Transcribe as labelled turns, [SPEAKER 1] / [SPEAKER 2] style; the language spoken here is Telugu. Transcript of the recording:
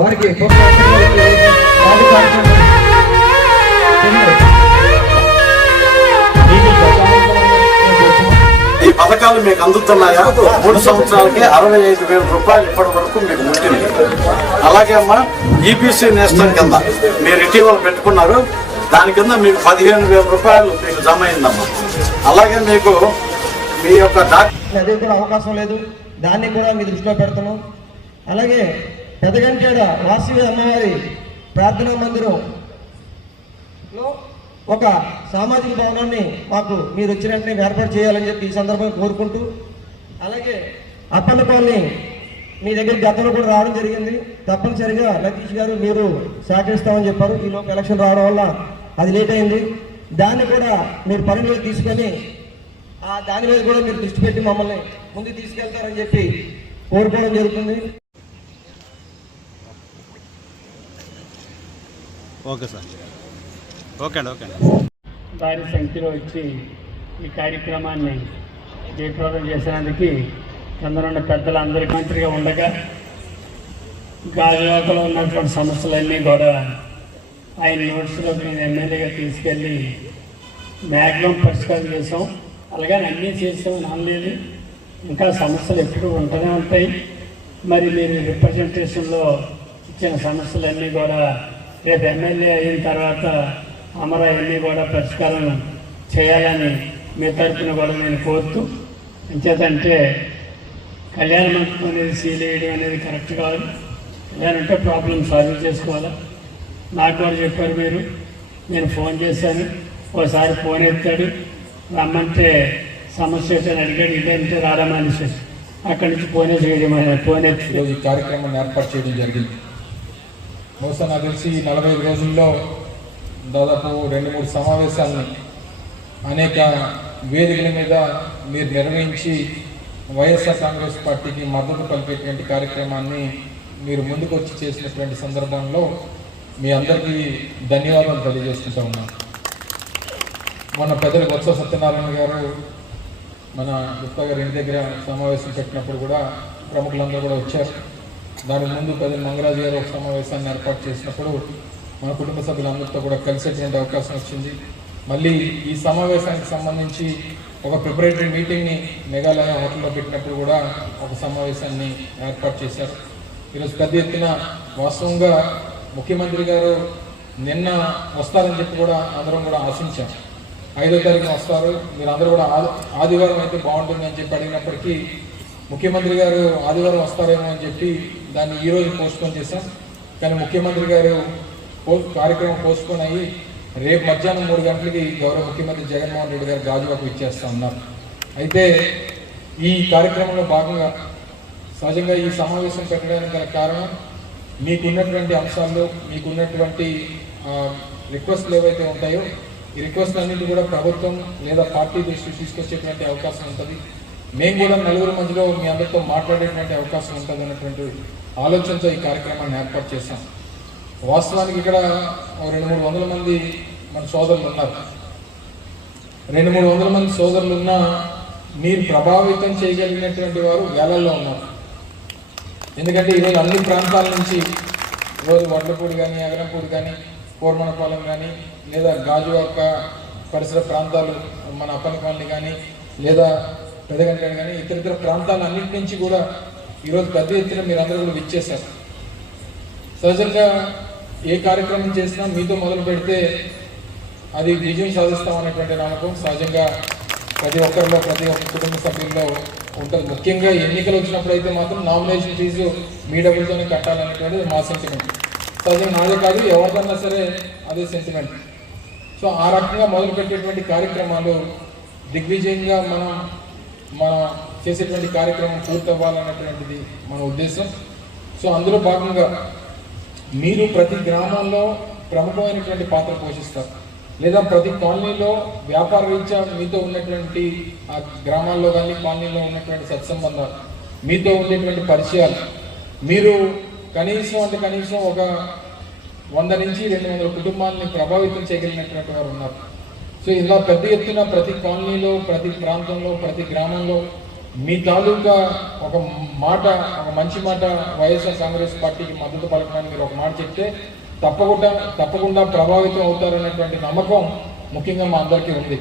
[SPEAKER 1] వారికి
[SPEAKER 2] ఈ పథకాలు మీకు అందుతున్నాయా? మూడు సంవత్సరాలకి అరవై ఐదు వేల రూపాయలు ఇప్పటి వరకు మీకు ముట్టింది. అలాగే అమ్మా ఈబీసీ నేషనల్ కింద మీరు ఇటీవల పెట్టుకున్నారు. దాని కింద మీకు పదిహేను వేల రూపాయలు మీకు జమ అయిందమ్మా. అలాగే మీకు మీ యొక్క డాక్టర్
[SPEAKER 1] కూడా అవకాశం లేదు. దాన్ని కూడా మీ దృష్టిలో పెడుతున్నాం. అలాగే పెదగంటేడ వాసవి అమ్మవారి ప్రార్థనా మందిరం. లో ఒక సామాజిక భవనాన్ని మాకు మీరు వచ్చిన వెంటనే ఏర్పాటు చేయాలని చెప్పి ఈ సందర్భంగా కోరుకుంటూ అలాగే అప్పన్నపల్లి మీ దగ్గర గతంలో కూడా రావడం జరిగింది. తప్పనిసరిగా లతీష్ గారు మీరు సహకరిస్తామని చెప్పారు. ఈ లోపు ఎలక్షన్ రావడం వల్ల అది లేట్ అయింది. దాన్ని కూడా మీరు పరిగణలో తీసుకొని ఆ దాని మీద కూడా మీరు దృష్టి పెట్టి మమ్మల్ని ముందు తీసుకెళ్తారని చెప్పి కోరుకోవడం జరుగుతుంది.
[SPEAKER 3] Okay sir. ఓకే అండి ఓకే అండి.
[SPEAKER 4] భారీ సంఖ్యలో వచ్చి ఈ కార్యక్రమాన్ని జయప్రదం చేసినందుకు పెద్దలు పెద్దలందరికీ మంత్రిగా ఉండగా గాజువాకలో ఉన్నటువంటి సమస్యలన్నీ కూడా ఆయన నోట్స్లోకి నేను ఎమ్మెల్యేగా తీసుకెళ్ళి మ్యాక్సిమం పరిష్కారం చేసాం అలాగే అన్నీ చేసామని అనలేదు ఇంకా సమస్యలు ఎప్పుడు ఉంటూనే ఉంటాయి. మరి మీరు రిప్రజెంటేషన్లో ఇచ్చిన సమస్యలన్నీ కూడా రేపు ఎమ్మెల్యే అయిన తర్వాత అమరావన్నీ కూడా పరిష్కారం చేయాలని మీ తరఫున కూడా నేను కోరుతూ ఎంచేతంటే కళ్యాణ మండపం అనేది సీల్ వేయడం అనేది కరెక్ట్ కాదు. కళ్యాణం అంటే ప్రాబ్లం సాల్వ్ చేసుకోవాలా? నాకు కూడా చెప్పారు మీరు. నేను ఫోన్ చేశాను. ఒకసారి ఫోన్ ఎత్తాడు. రమ్మంటే సమస్య వచ్చాను అడిగాడు. ఇదంటే రారా మనిషి అక్కడి నుంచి ఫోన్ చేయడం ఫోన్ ఎత్తి
[SPEAKER 5] ఈరోజు కార్యక్రమాన్ని ఏర్పాటు చేయడం జరిగింది. బహుశా నాకు తెలిసి నలభై రోజుల్లో దాదాపు రెండు మూడు సమావేశాలను అనేక వేదికల మీద మీరు నిర్వహించి వైఎస్ఆర్ కాంగ్రెస్ పార్టీకి మద్దతు పలికేటువంటి కార్యక్రమాన్ని మీరు ముందుకు వచ్చి చేసినటువంటి సందర్భంలో మీ అందరికీ ధన్యవాదాలు తెలియజేసుకుంటా ఉన్నాను మొన్న పెద్దలు బొత్స సత్యనారాయణ గారు మన గుప్తా గారి ఇంటి దగ్గర సమావేశం పెట్టినప్పుడు కూడా ప్రముఖులందరూ కూడా వచ్చారు. దాని ముందు పెద్దలు మంగరాజు గారు ఒక సమావేశాన్ని ఏర్పాటు చేసినప్పుడు మన కుటుంబ సభ్యులందరితో కూడా కలిసేటువంటి అవకాశం వచ్చింది. మళ్ళీ ఈ సమావేశానికి సంబంధించి ఒక ప్రిపరేటరీ మీటింగ్ని మేఘాలయ హోటల్లో పెట్టినప్పుడు కూడా ఒక సమావేశాన్ని ఏర్పాటు చేశారు. ఈరోజు పెద్ద ఎత్తున వాస్తవంగా ముఖ్యమంత్రి గారు నిన్న వస్తారని చెప్పి కూడా అందరం కూడా ఆశించాం. ఐదో తారీఖున వస్తారు. మీరు అందరూ కూడా ఆదివారం అయితే బాగుంటుంది అని చెప్పి అడిగినప్పటికీ ముఖ్యమంత్రి గారు ఆదివారం వస్తారేమో అని చెప్పి దాన్ని ఈరోజు పోస్ట్పోన్ చేశాం. కానీ ముఖ్యమంత్రి గారు కార్యక్రమం పోస్ట్పోన్ అయ్యి రేపు మధ్యాహ్నం మూడు గంటలకి గౌరవ ముఖ్యమంత్రి జగన్మోహన్ రెడ్డి గారు గాజువాకు ఇచ్చేస్తా ఉన్నారు. అయితే ఈ కార్యక్రమంలో భాగంగా సహజంగా ఈ సమావేశం పెట్టడానికి గల కారణం మీకున్నటువంటి అంశాల్లో మీకున్నటువంటి రిక్వెస్ట్లు ఏవైతే ఉంటాయో ఈ రిక్వెస్ట్ అన్నింటి కూడా ప్రభుత్వం లేదా పార్టీ దృష్టికి తీసుకొచ్చేటువంటి అవకాశం ఉంటుంది. మేము కూడా నలుగురు మధ్యలో మీ అందరితో మాట్లాడేటువంటి అవకాశం ఉంటుంది అన్నటువంటి ఆలోచనతో ఈ కార్యక్రమాన్ని ఏర్పాటు చేశాం. వాస్తవానికి ఇక్కడ రెండు మూడు వందల మంది మన సోదరులు ఉన్నారు. రెండు మూడు వందల మంది సోదరులు ఉన్నా మీరు ప్రభావితం చేయగలిగినటువంటి వారు వేలల్లో ఉన్నారు. ఎందుకంటే ఈరోజు అన్ని ప్రాంతాల నుంచి ఈరోజు వడ్లపూడి కానీ అగరంపూడి కానీ కోరమనపాలెం కానీ లేదా గాజు యొక్క పరిసర ప్రాంతాలు మన అప్పనపల్లి కానీ లేదా పెదగంట కానీ ఇతర ఇతర ప్రాంతాలన్నింటి నుంచి కూడా ఈరోజు పెద్ద ఎత్తున మీరందరూ కూడా విచ్చేశారు. సహజంగా ఏ కార్యక్రమం చేసినా మీతో మొదలు పెడితే అది విజయం సాధిస్తాం అనేటువంటి నమ్మకం సహజంగా ప్రతి ఒక్కరిలో ప్రతి ఒక్క కుటుంబ సభ్యుల్లో ఉంటుంది. ముఖ్యంగా ఎన్నికలు వచ్చినప్పుడు అయితే మాత్రం నామినేషన్ ఫీజు మీ డబ్బులతోనే కట్టాలనేటువంటిది మా సెంటిమెంట్ సహజంగా నాదే కాదు ఎవరిదన్నా సరే అదే సెంటిమెంట్ సో ఆ రకంగా మొదలుపెట్టేటువంటి కార్యక్రమాలు దిగ్విజయంగా మనం మన చేసేటువంటి కార్యక్రమం పూర్తవ్వాలన్నటువంటిది మన ఉద్దేశం. సో అందులో భాగంగా మీరు ప్రతి గ్రామంలో ప్రముఖమైనటువంటి పాత్ర పోషిస్తారు. లేదా ప్రతి కాలనీలో వ్యాపార రీత్యా మీతో ఉన్నటువంటి ఆ గ్రామాల్లో కానీ కాలనీలో ఉన్నటువంటి సత్సంబంధాలు మీతో ఉండేటువంటి పరిచయాలు మీరు కనీసం అంటే కనీసం ఒక వంద నుంచి రెండు వందల కుటుంబాలని ప్రభావితం చేయగలిగినటువంటి వారు ఉన్నారు. సో ఇలా పెద్ద ఎత్తున ప్రతి కాలనీలో ప్రతి ప్రాంతంలో ప్రతి గ్రామంలో మీ తాలూకా ఒక మాట ఒక మంచి మాట వైఎస్ఆర్ కాంగ్రెస్ పార్టీకి మద్దతు పలకడానికి మీరు ఒక మాట చెప్తే తప్పకుండా తప్పకుండా ప్రభావితం అవుతారనేటువంటి నమ్మకం ముఖ్యంగా మా అందరికీ ఉంది.